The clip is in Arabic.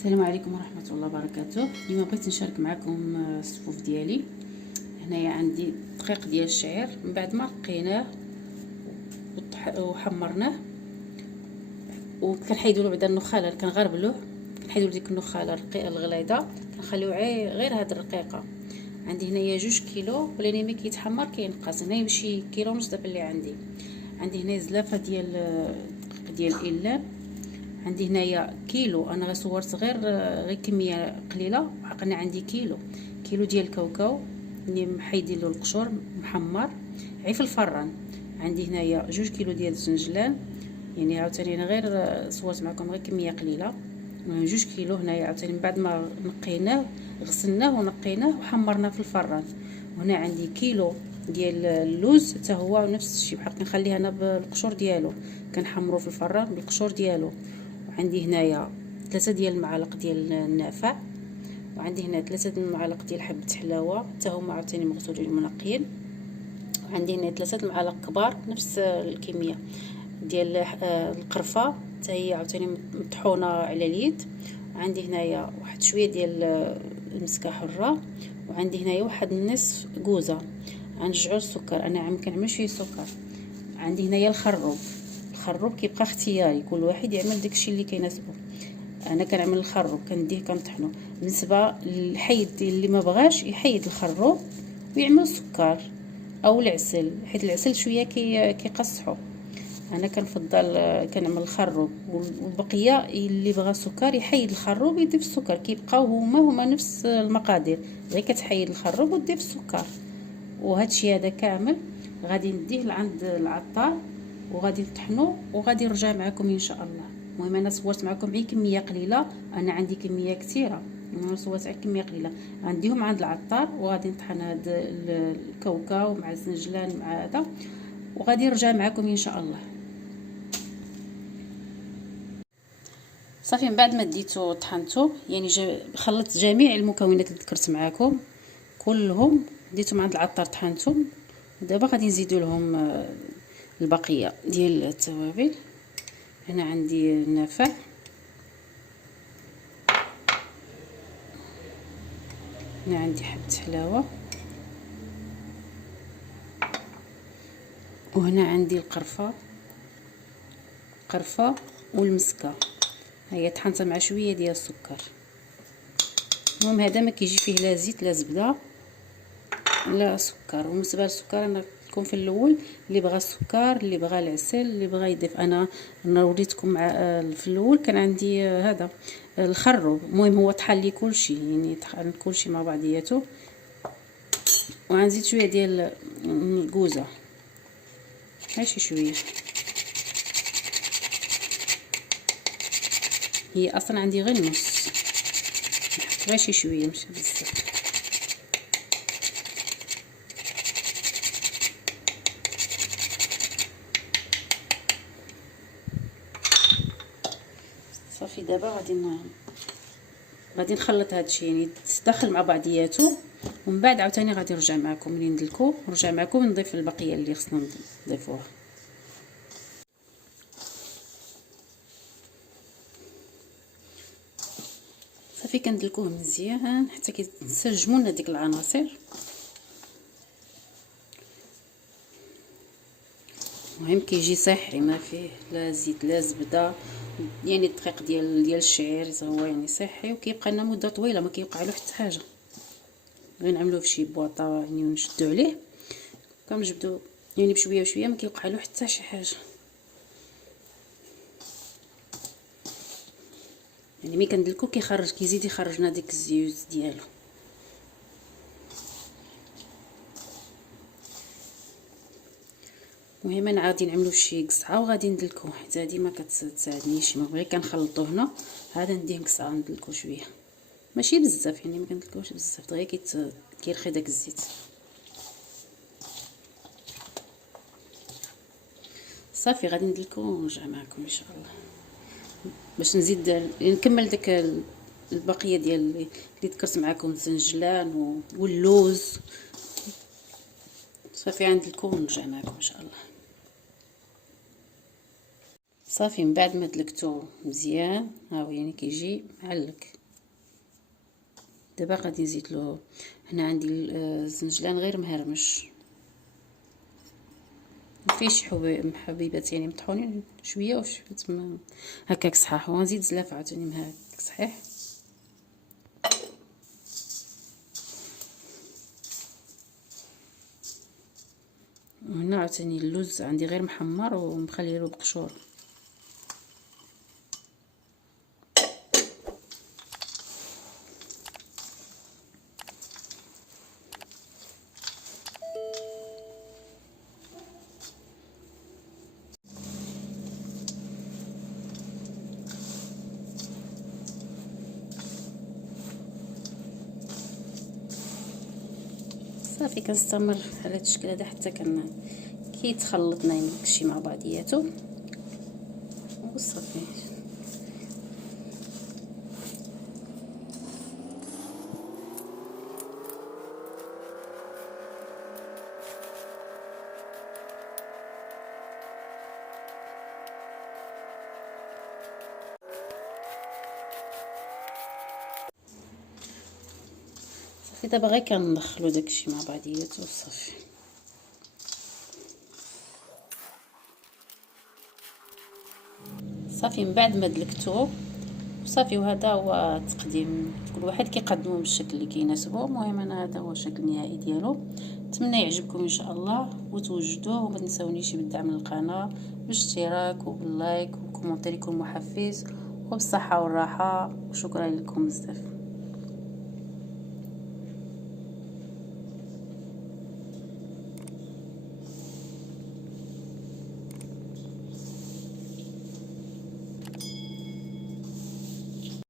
السلام عليكم ورحمه الله وبركاته. اليوم بغيت نشارك معكم الصفوف ديالي. هنايا عندي دقيق ديال الشعير من بعد ما رقيناه وحمرناه وكنحيدوا له بعدا النخاله، كنغربلوه، كنحيدوا ديك النخاله الغليظه، كنخليوه غير هاد الرقيقه. عندي هنايا 2 كيلو، ولاني ملي كيتحمر كينقص. هنايا شي كيلو ونص دابا اللي عندي هنايا زلافه ديال الإلان. عندي هنايا كيلو، انا صورت غير كميه قليله، وحقنا عندي كيلو ديال الكاوكاو اللي محيدين له القشور محمر في الفران. عندي هنايا 2 كيلو ديال الزنجلان، يعني عاوتاني انا غير صورت معكم غير كميه قليله. 2 كيلو هنايا عاوتاني من بعد ما نقيناه غسلناه ونقيناه وحمرناه في الفران. وهنا عندي كيلو ديال اللوز حتى هو نفس الشيء، بحال كنخليه انا بالقشور ديالو، كنحمرو في الفران بالقشور ديالو. وعندي هنايا 3 ديال المعالق ديال النافع، وعندي هنا 3 المعالق ديال حبه حلاوه حتى هما عاوتاني مغسولين ومنقيين. وعندي هنا 3 المعالق كبار نفس الكميه ديال القرفه حتى هي عاوتاني مطحونه على اليد. وعندي هنايا واحد شويه ديال المسكه حره، وعندي هنايا واحد النصف كوزه. غنرجعوا للسكر، انا كنعمل شويه سكر. عندي هنايا الخروب كيبقى اختياري، كل واحد يعمل داكشي اللي كيناسبه. انا كنعمل الخروب كنديه كنطحنه. بالنسبه للحيد اللي ما بغاش يحيد الخروب ويعمل السكر او العسل، حيت العسل شويه كيقصحو. انا كنفضل كنعمل الخروب، والبقيه اللي بغى السكر يحيد الخروب ويضيف السكر، كيبقاو هما نفس المقادير، غير كتحيد الخروب وتضيف السكر. وهادشي هذا كامل غادي نديه لعند العطار وغادي نطحنو وغادي نرجع معكم ان شاء الله. المهم انا صورت معكم غير كميه قليله، انا عندي كميه كثيره، انا صورت غير كميه قليله. غنديهم عند العطار وغادي نطحن هاد الكاوكاو مع الزنجلان مع هذا، وغادي نرجع معكم ان شاء الله. صافي من بعد ما ديتو طحنتو، يعني خلطت جميع المكونات اللي ذكرت معكم كلهم، ديتهم عند العطار طحنتهم. ودابا غادي نزيدو لهم البقيه ديال التوابل. هنا عندي النافع، هنا عندي حبه حلاوه، وهنا عندي القرفه والمسكه، هي طحنتها مع شويه ديال السكر. المهم هذا ما كيجي فيه لا زيت لا زبده لا سكر. وبالنسبه للسكر انا كون في الاول اللي بغى السكر اللي بغى العسل اللي بغى يضيف. انا وريتكم مع في الاول كان عندي هذا الخروب. المهم هو طحن لي كلشي، يعني طحن كلشي مع بعضياته. وغنزيد شويه ديال الكوزه، ماشي شويه، هي اصلا عندي غير النص، نحط غير شي شويه ماشي بزاف. صافي دابا غادي نخلط هادشي، يعني تدخل مع بعضياته. ومن بعد عاوتاني غادي نرجع معكم ملي ندلكو، نرجع معكم نضيف البقيه اللي خصنا نضيفوها. صافي كندلكوه مزيان حتى كيتسجموا لنا ديك العناصر. المهم كيجي صحي، ما فيه لا زيت لا زبده، يعني الدقيق ديال الشعير هو يعني صحي، وكيبقى لنا مده طويله ما كيوقع له حتى حاجه. غير نعملوه فشي بواطه يعني ونشدو عليه، كنجبدو يعني بشويه بشويه ما كيوقع له حتى شي حاجه. يعني ملي كندلكو كيزيد يخرج لنا ديك الزيوت ديالو. المهم انا غادي نعملو شي قصعه وغادي ندلكوه، حيت هادي ما كتساعدنيش، ما غير كنخلطو هنا. هذا نديه قصعه ندلكو شويه، ماشي بزاف، يعني ما كندلكوش بزاف، غير كيرخي داك الزيت. صافي غادي ندلكو ونرجع معكم ان شاء الله باش نزيد نكمل داك البقيه ديال اللي ذكرت معكم، الزنجلان واللوز. صافي غندلكو ونرجع معكم ان شاء الله. صافي من بعد ما دلكتو مزيان ها هو يعني كيجي معلك. دابا غادي نزيد له، هنا عندي الزنجلان غير مهرمش، فيه شي حبيبات يعني مطحونين شويه وشويه هكاك صحاح، ونزيد زلاف عاوتاني هكاك صحيح. وهنا عاوتاني اللوز عندي غير محمر ومخليه له بقشور. صافي كنستمر على هاد الشكل هذا حتى كيتخلط نايم داكشي مع بعضياتو وصافي. صافي دابا غير كندخلو داكشي مع بعضياتو صافي. صافي من بعد ما دلكتو صافي، وهذا هو التقديم. كل واحد كيقدمو بالشكل اللي كيناسبو. المهم انا هذا هو الشكل النهائي ديالو. نتمنى يعجبكم ان شاء الله وتوجدوه، وما تنساونيش بالدعم للقناه بالاشتراك وباللايك وكومونتير يكون محفز، وبالصحه والراحه، وشكرا لكم بزاف.